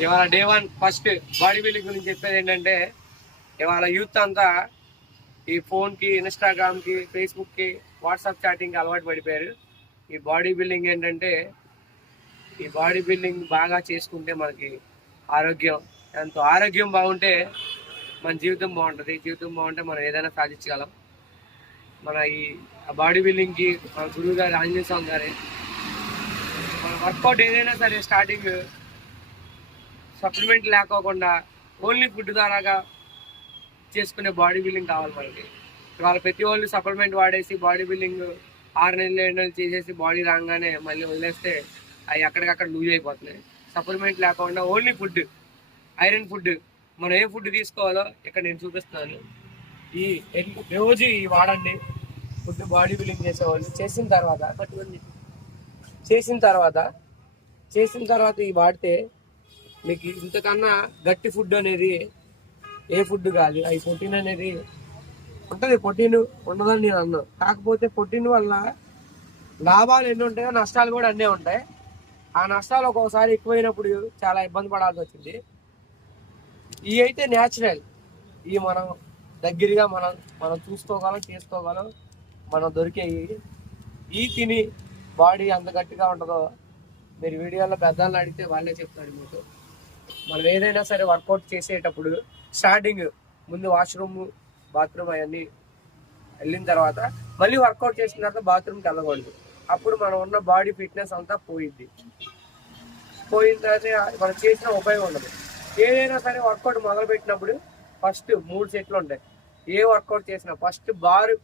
ఇవాళ day 1 first body building గురించి చెప్పేది ఏంటంటే, ఇవాళ యూత్ అంతా ఈ ఫోన్కి, ఇన్స్టాగ్రామ్కి, ఫేస్బుక్కి, వాట్సాప్ చాటింగ్కి అలవాటు పడిపోయారు. ఈ బాడీ బిల్డింగ్ ఏంటంటే, ఈ బాడీ బిల్డింగ్ బాగా చేసుకుంటే మనకి ఆరోగ్యం, ఎంతో ఆరోగ్యం బాగుంటే మన జీవితం బాగుంటుంది. జీవితం బాగుంటే మనం ఏదైనా సాధించగలం. మన ఈ బాడీ బిల్డింగ్కి మన గురువు గారు ఆంజనేయ స్వామి గారే మన వర్కౌట్ ఏదైనా సరే స్టార్టింగ్ సప్లిమెంట్ లేకోకుండా ఓన్లీ ఫుడ్ ద్వారాగా చేసుకునే బాడీ బిల్డింగ్ కావాలి మనకి. ఇవాళ ప్రతి వాళ్ళు సప్లిమెంట్ వాడేసి బాడీ బిల్డింగ్ 6 నెలలు 7 నెలలు చేసేసి బాడీ రాగానే మళ్ళీ వదిలేస్తే అవి అక్కడికక్కడ లూజ్ అయిపోతున్నాయి. సప్లిమెంట్ లేకుండా ఓన్లీ ఫుడ్, ఐరన్ ఫుడ్, మనం ఏ ఫుడ్ తీసుకోవాలో ఇక్కడ నేను చూపిస్తున్నాను. ఈ రోజు ఈ వాడండి ఫుడ్. బాడీ బిల్డింగ్ చేసేవాళ్ళు చేసిన తర్వాత ఈ వాడితే మీకు ఇంతకన్నా గట్టి ఫుడ్ అనేది ఏ ఫుడ్ కాదు. అవి ప్రోటీన్ అనేది ఉంటుంది. ప్రోటీన్ ఉండదని నేను అన్నాను. కాకపోతే ప్రోటీన్ వల్ల లాభాలు ఎన్ని ఉంటాయో నష్టాలు కూడా అన్నీ ఉంటాయి. ఆ నష్టాలు ఒక్కోసారి ఎక్కువైనప్పుడు చాలా ఇబ్బంది పడాల్సి వచ్చింది. ఇవి అయితే న్యాచురల్, ఇవి మనం దగ్గరగా మనం చూసుకోగలం, చేసుకోగలం, మనం దొరికేవి. ఈ తిని బాడీ ఎంత గట్టిగా ఉంటుందో మీరు వీడియోలో పెద్దలను అడిగితే వాళ్ళే చెప్తారు మీకు. మనం ఏదైనా సరే వర్కౌట్ చేసేటప్పుడు స్టార్టింగ్ ముందు వాష్రూమ్, బాత్రూమ్ అవన్నీ వెళ్ళిన తర్వాత మళ్ళీ వర్కౌట్ చేసిన తర్వాత బాత్రూమ్కి వెళ్ళకూడదు. అప్పుడు మనం ఉన్న బాడీ ఫిట్నెస్ అంతా పోయిన తర్వాత మనం చేసిన ఉపయోగం ఉండదు. ఏదైనా సరే వర్కౌట్ మొదలు పెట్టినప్పుడు ఫస్ట్ 3 సెట్లు ఉంటాయి. ఏ వర్కౌట్ చేసినా ఫస్ట్ బార్,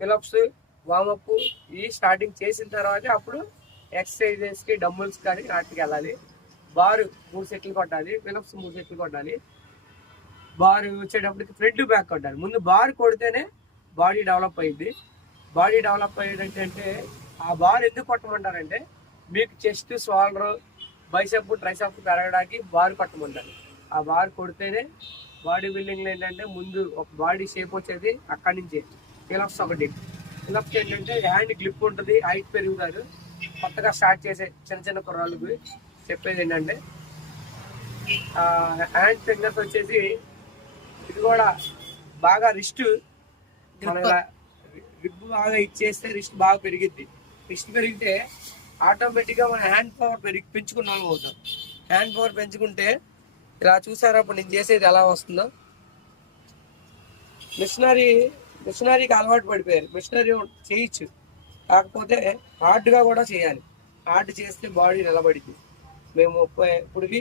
ఫిలప్స్, వామప్ ఈ స్టార్టింగ్ చేసిన తర్వాత అప్పుడు ఎక్సర్సైజెస్కి, డంబుల్స్ కానీ వాటికి వెళ్ళాలి. బార్ 3 సెట్లు కొట్టాలి, ఫిలప్స్ 3 సెట్లు కొట్టాలి. బార్ వచ్చేటప్పటికి ఫ్రంట్ బ్యాక్ కొట్టాలి. ముందు బార్ కొడితేనే బాడీ డెవలప్ అయ్యింది. బాడీ డెవలప్ అయ్యేటంటే ఆ బార్ ఎందుకు కొట్టమంటారంటే మీకు చెస్ట్, షోల్డర్, బైసెప్, ట్రైసెప్ పెరగడానికి బార్ కొట్టమంటారు. ఆ బార్ కొడితేనే బాడీ బిల్డింగ్లో ఏంటంటే ముందు ఒక బాడీ షేప్ వచ్చేది. అక్కడి నుంచే ఫిలప్స్ ఒకటి. ఫిలప్స్ ఏంటంటే హ్యాండ్ గ్లిప్ ఉంటుంది, హైట్ పెరుగుతారు. కొత్తగా స్టార్ట్ చేసే చిన్న చిన్న కుర్రాళ్ళకి చెప్పేది ఏంటంటే హ్యాండ్ ఫింగర్స్ వచ్చేసి ఇది కూడా బాగా రిస్ట్, మన రిబ్ బాగా ఇచ్చేస్తే రిస్ట్ బాగా పెరిగిద్ది. రిస్ట్ పెరిగితే ఆటోమేటిక్గా మన హ్యాండ్ పవర్ పెంచుకున్నాం అవుతాం. హ్యాండ్ పవర్ పెంచుకుంటే ఇలా చూసారా అప్పుడు నేను చేసేది ఎలా వస్తుందో. మిషనరీకి అలవాటు పడిపోయారు. మిషనరీ చేయొచ్చు, కాకపోతే హార్డ్గా కూడా చేయాలి. హార్డ్ చేస్తే బాడీ నిలబడిద్ది. మేము ఇప్పటికి